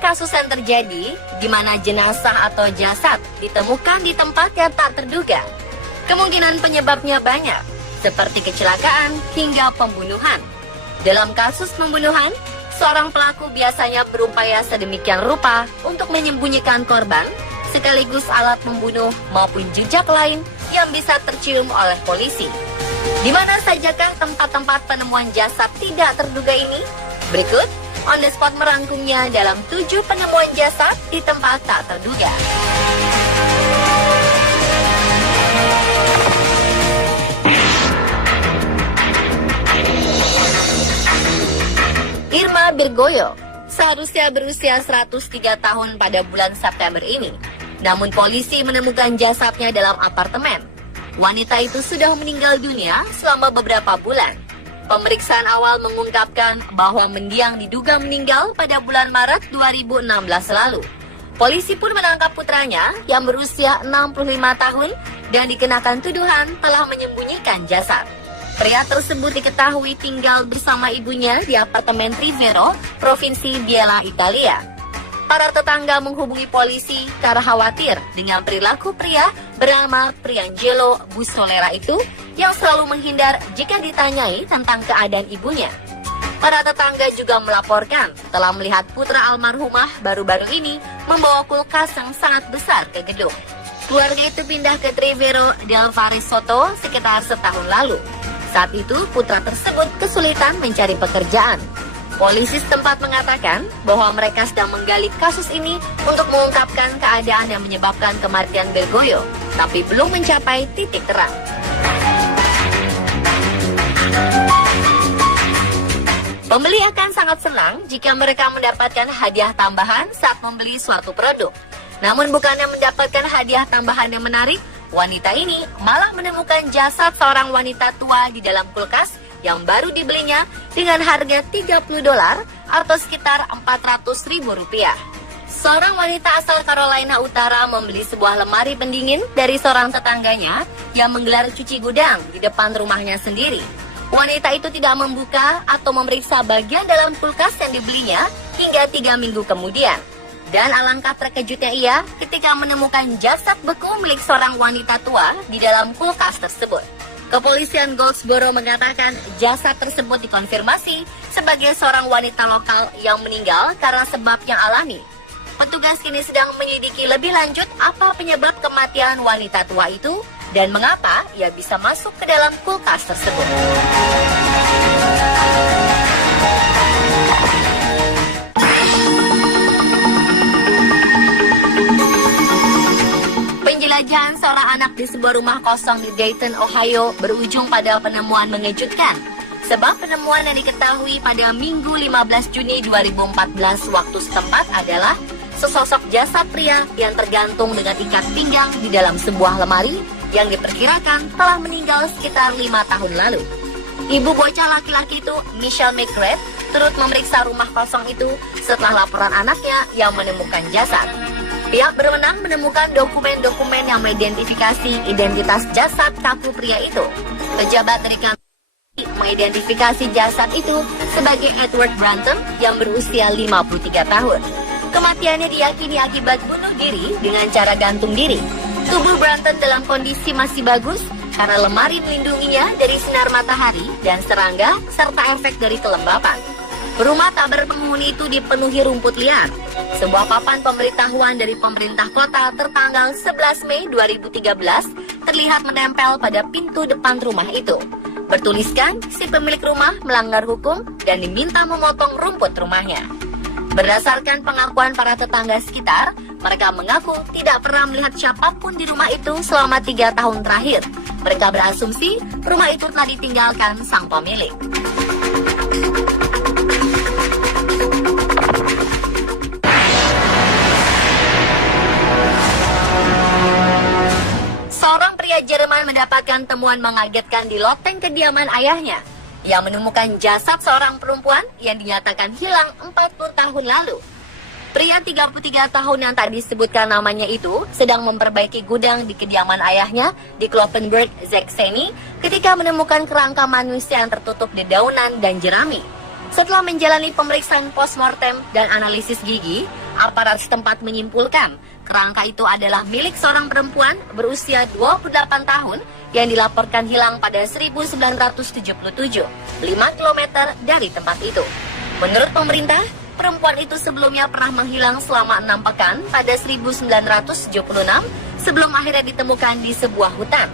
kasus yang terjadi di mana jenazah atau jasad ditemukan di tempat yang tak terduga. Kemungkinan penyebabnya banyak, seperti kecelakaan hingga pembunuhan. Dalam kasus pembunuhan, seorang pelaku biasanya berupaya sedemikian rupa untuk menyembunyikan korban, sekaligus alat membunuh maupun jejak lain yang bisa tercium oleh polisi. Di mana sajakah tempat-tempat penemuan jasad tidak terduga ini? Berikut On The Spot merangkumnya dalam 7 penemuan jasad di tempat tak terduga. Irma Bergoyo seharusnya berusia 103 tahun pada bulan September ini. Namun polisi menemukan jasadnya dalam apartemen. Wanita itu sudah meninggal dunia selama beberapa bulan. Pemeriksaan awal mengungkapkan bahwa mendiang diduga meninggal pada bulan Maret 2016 lalu. Polisi pun menangkap putranya yang berusia 65 tahun dan dikenakan tuduhan telah menyembunyikan jasad. Pria tersebut diketahui tinggal bersama ibunya di apartemen Trivero, Provinsi Biella, Italia. Para tetangga menghubungi polisi karena khawatir dengan perilaku pria bernama Priangelo Bussolera itu yang selalu menghindar jika ditanyai tentang keadaan ibunya. Para tetangga juga melaporkan telah melihat putra almarhumah baru-baru ini membawa kulkas yang sangat besar ke gedung. Keluarga itu pindah ke Trivero del Varesotto sekitar setahun lalu. Saat itu putra tersebut kesulitan mencari pekerjaan. Polisi setempat mengatakan bahwa mereka sedang menggali kasus ini untuk mengungkapkan keadaan yang menyebabkan kematian Bergoyo, tapi belum mencapai titik terang. Pembeli akan sangat senang jika mereka mendapatkan hadiah tambahan saat membeli suatu produk. Namun bukannya mendapatkan hadiah tambahan yang menarik, wanita ini malah menemukan jasad seorang wanita tua di dalam kulkas yang baru dibelinya dengan harga $30 atau sekitar Rp400.000. Seorang wanita asal Carolina Utara membeli sebuah lemari pendingin dari seorang tetangganya yang menggelar cuci gudang di depan rumahnya sendiri. Wanita itu tidak membuka atau memeriksa bagian dalam kulkas yang dibelinya hingga 3 minggu kemudian. Dan alangkah terkejutnya ia ketika menemukan jasad beku milik seorang wanita tua di dalam kulkas tersebut. Kepolisian Goldsboro mengatakan jasad tersebut dikonfirmasi sebagai seorang wanita lokal yang meninggal karena sebab yang alami. Petugas kini sedang menyelidiki lebih lanjut apa penyebab kematian wanita tua itu dan mengapa ia bisa masuk ke dalam kulkas tersebut. Penjelajahan seorang anak di sebuah rumah kosong di Dayton, Ohio berujung pada penemuan mengejutkan. Sebab penemuan yang diketahui pada Minggu 15 Juni 2014 waktu setempat adalah sesosok jasad pria yang tergantung dengan ikat pinggang di dalam sebuah lemari yang diperkirakan telah meninggal sekitar 5 tahun lalu. Ibu bocah laki-laki itu, Michelle McGrath, turut memeriksa rumah kosong itu setelah laporan anaknya yang menemukan jasad. Pihak berwenang menemukan dokumen-dokumen yang mengidentifikasi identitas jasad kaku pria itu. Pejabat dari kantor mengidentifikasi jasad itu sebagai Edward Branton yang berusia 53 tahun. Kematiannya diyakini akibat bunuh diri dengan cara gantung diri. Tubuh Branton dalam kondisi masih bagus karena lemari melindunginya dari sinar matahari dan serangga serta efek dari kelembapan. Rumah tak berpenghuni itu dipenuhi rumput liar. Sebuah papan pemberitahuan dari pemerintah kota tertanggal 11 Mei 2013 terlihat menempel pada pintu depan rumah itu. Bertuliskan si pemilik rumah melanggar hukum dan diminta memotong rumput rumahnya. Berdasarkan pengakuan para tetangga sekitar, mereka mengaku tidak pernah melihat siapapun di rumah itu selama 3 tahun terakhir. Mereka berasumsi rumah itu telah ditinggalkan sang pemilik. Seorang pria Jerman mendapatkan temuan mengagetkan di loteng kediaman ayahnya. Ia menemukan jasad seorang perempuan yang dinyatakan hilang 40 tahun lalu. Pria 33 tahun yang tak disebutkan namanya itu sedang memperbaiki gudang di kediaman ayahnya di Kloppenburg, Saxony ketika menemukan kerangka manusia yang tertutup di daunan dan jerami. Setelah menjalani pemeriksaan postmortem dan analisis gigi, Aparat setempat menyimpulkan kerangka itu adalah milik seorang perempuan berusia 28 tahun yang dilaporkan hilang pada 1977, 5 km dari tempat itu. Menurut pemerintah, perempuan itu sebelumnya pernah menghilang selama 6 pekan pada 1976 sebelum akhirnya ditemukan di sebuah hutan.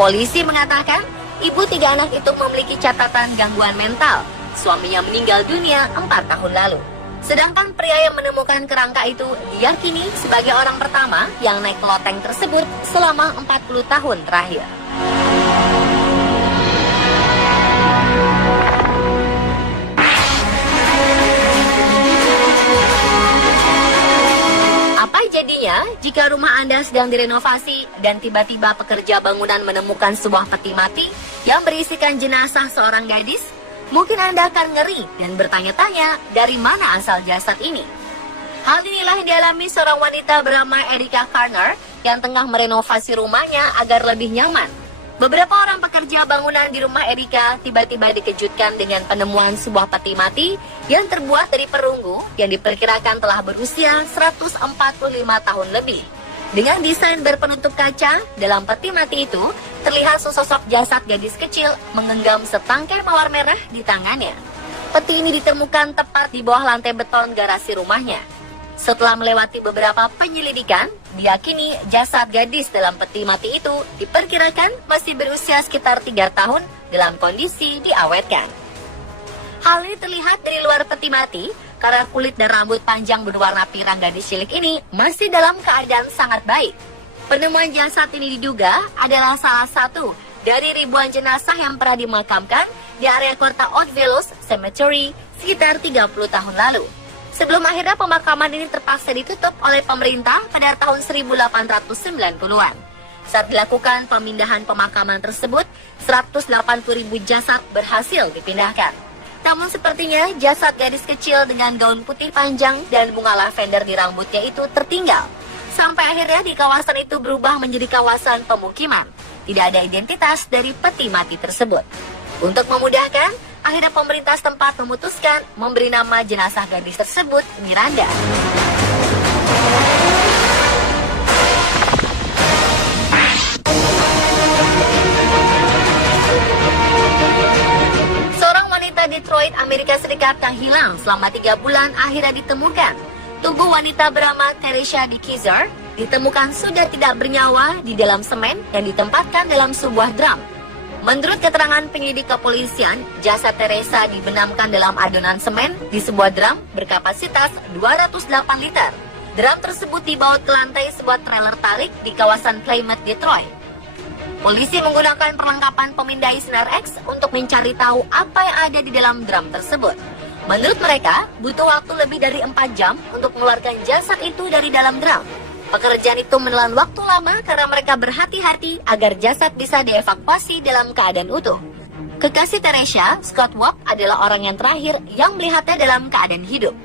Polisi mengatakan, ibu 3 anak itu memiliki catatan gangguan mental. Suaminya meninggal dunia 4 tahun lalu. Sedangkan pria yang menemukan kerangka itu diyakini sebagai orang pertama yang naik ke loteng tersebut selama 40 tahun terakhir. Apa jadinya jika rumah Anda sedang direnovasi dan tiba-tiba pekerja bangunan menemukan sebuah peti mati yang berisikan jenazah seorang gadis? Mungkin Anda akan ngeri dan bertanya-tanya dari mana asal jasad ini. Hal inilah yang dialami seorang wanita bernama Erika Karner yang tengah merenovasi rumahnya agar lebih nyaman. Beberapa orang pekerja bangunan di rumah Erika tiba-tiba dikejutkan dengan penemuan sebuah peti mati yang terbuat dari perunggu yang diperkirakan telah berusia 145 tahun lebih. Dengan desain berpenutup kaca, dalam peti mati itu terlihat sesosok jasad gadis kecil menggenggam setangkai mawar merah di tangannya. Peti ini ditemukan tepat di bawah lantai beton garasi rumahnya. Setelah melewati beberapa penyelidikan, diyakini jasad gadis dalam peti mati itu diperkirakan masih berusia sekitar 3 tahun dalam kondisi diawetkan. Hal ini terlihat dari luar peti mati karena kulit dan rambut panjang berwarna pirang gadis cilik ini masih dalam keadaan sangat baik. Penemuan jasad ini diduga adalah salah satu dari ribuan jenazah yang pernah dimakamkan di area kota Old Velos Cemetery sekitar 30 tahun lalu. Sebelum akhirnya pemakaman ini terpaksa ditutup oleh pemerintah pada tahun 1890-an. Saat dilakukan pemindahan pemakaman tersebut, 180.000 jasad berhasil dipindahkan. Namun sepertinya jasad gadis kecil dengan gaun putih panjang dan bunga lavender di rambutnya itu tertinggal. Sampai akhirnya di kawasan itu berubah menjadi kawasan pemukiman. Tidak ada identitas dari peti mati tersebut. Untuk memudahkan, akhirnya pemerintah setempat memutuskan memberi nama jenazah gadis tersebut Miranda. Detroit, Amerika Serikat yang hilang selama 3 bulan akhirnya ditemukan. Tubuh wanita bernama Teresa Dikizer ditemukan sudah tidak bernyawa di dalam semen dan ditempatkan dalam sebuah drum. Menurut keterangan penyelidik kepolisian, jasad Teresa dibenamkan dalam adonan semen di sebuah drum berkapasitas 208 liter. Drum tersebut dibawa ke lantai sebuah trailer tarik di kawasan Plymouth, Detroit. Polisi menggunakan perlengkapan pemindai sinar X untuk mencari tahu apa yang ada di dalam drum tersebut. Menurut mereka, butuh waktu lebih dari 4 jam untuk mengeluarkan jasad itu dari dalam drum. Pekerjaan itu menelan waktu lama karena mereka berhati-hati agar jasad bisa dievakuasi dalam keadaan utuh. Kekasih Teresa, Scott Watt, adalah orang yang terakhir yang melihatnya dalam keadaan hidup.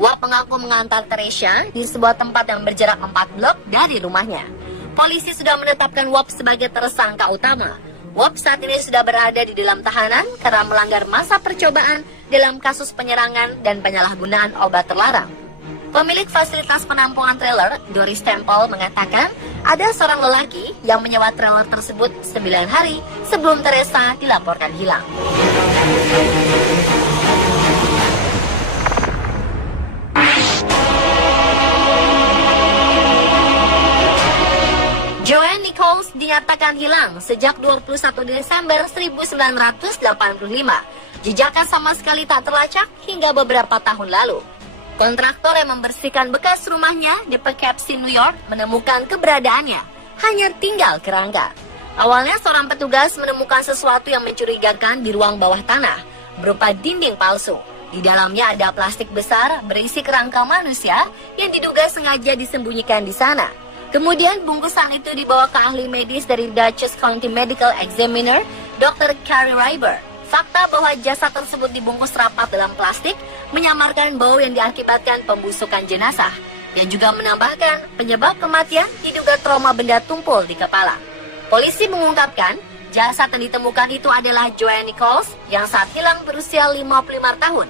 Watt mengaku mengantar Teresa di sebuah tempat yang berjarak 4 blok dari rumahnya. Polisi sudah menetapkan Watt sebagai tersangka utama. Watt saat ini sudah berada di dalam tahanan karena melanggar masa percobaan dalam kasus penyerangan dan penyalahgunaan obat terlarang. Pemilik fasilitas penampungan trailer, Doris Temple, mengatakan ada seorang lelaki yang menyewa trailer tersebut 9 hari sebelum Teresa dilaporkan hilang. Joanne Nichols dinyatakan hilang sejak 21 Desember 1985. Jejaknya sama sekali tak terlacak hingga beberapa tahun lalu. Kontraktor yang membersihkan bekas rumahnya di Poughkeepsie, New York menemukan keberadaannya. Hanya tinggal kerangka. Awalnya seorang petugas menemukan sesuatu yang mencurigakan di ruang bawah tanah, berupa dinding palsu. Di dalamnya ada plastik besar berisi kerangka manusia yang diduga sengaja disembunyikan di sana. Kemudian bungkusan itu dibawa ke ahli medis dari Dutchess County Medical Examiner, Dr. Carrie Ryber. Fakta bahwa jasad tersebut dibungkus rapat dalam plastik menyamarkan bau yang diakibatkan pembusukan jenazah, dan juga menambahkan penyebab kematian diduga trauma benda tumpul di kepala. Polisi mengungkapkan jasad yang ditemukan itu adalah Joanne Nichols yang saat hilang berusia 55 tahun.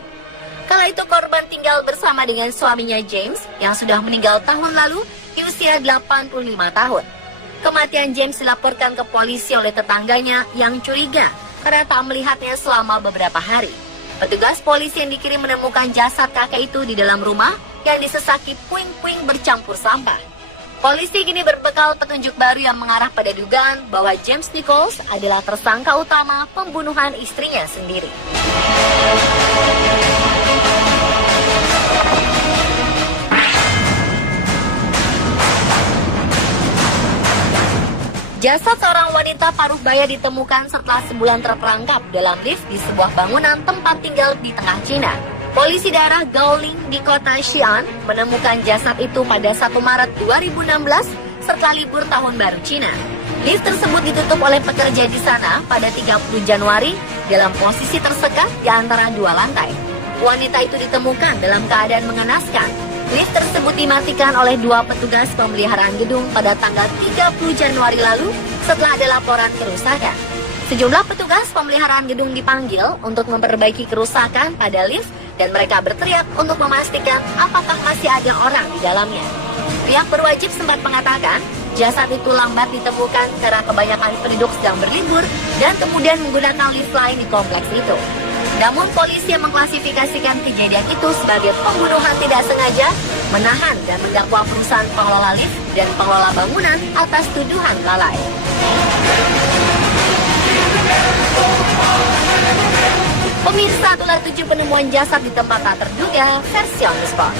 Kala itu korban tinggal bersama dengan suaminya James yang sudah meninggal tahun lalu di usia 85 tahun. Kematian James dilaporkan ke polisi oleh tetangganya yang curiga karena tak melihatnya selama beberapa hari. Petugas polisi yang dikirim menemukan jasad kakek itu di dalam rumah yang disesaki puing-puing bercampur sampah. Polisi kini berbekal petunjuk baru yang mengarah pada dugaan bahwa James Nichols adalah tersangka utama pembunuhan istrinya sendiri. Jasad seorang wanita paruh baya ditemukan setelah sebulan terperangkap dalam lift di sebuah bangunan tempat tinggal di tengah Cina. Polisi daerah Gaoling di kota Xi'an menemukan jasad itu pada 1 Maret 2016 serta libur tahun baru Cina. Lift tersebut ditutup oleh pekerja di sana pada 30 Januari dalam posisi tersekat di antara 2 lantai. Wanita itu ditemukan dalam keadaan mengenaskan. Lift tersebut dimatikan oleh 2 petugas pemeliharaan gedung pada tanggal 30 Januari lalu setelah ada laporan kerusakan. Sejumlah petugas pemeliharaan gedung dipanggil untuk memperbaiki kerusakan pada lift dan mereka berteriak untuk memastikan apakah masih ada orang di dalamnya. Pihak berwajib sempat mengatakan jasad itu lambat ditemukan karena kebanyakan penduduk sedang berlibur dan kemudian menggunakan lift lain di kompleks itu. Namun polisi yang mengklasifikasikan kejadian itu sebagai pembunuhan tidak sengaja, menahan dan mendakwa perusahaan pengelola lift dan pengelola bangunan atas tuduhan lalai. Pemirsa, itulah 7 penemuan jasad di tempat tak terduga versi On The Spot.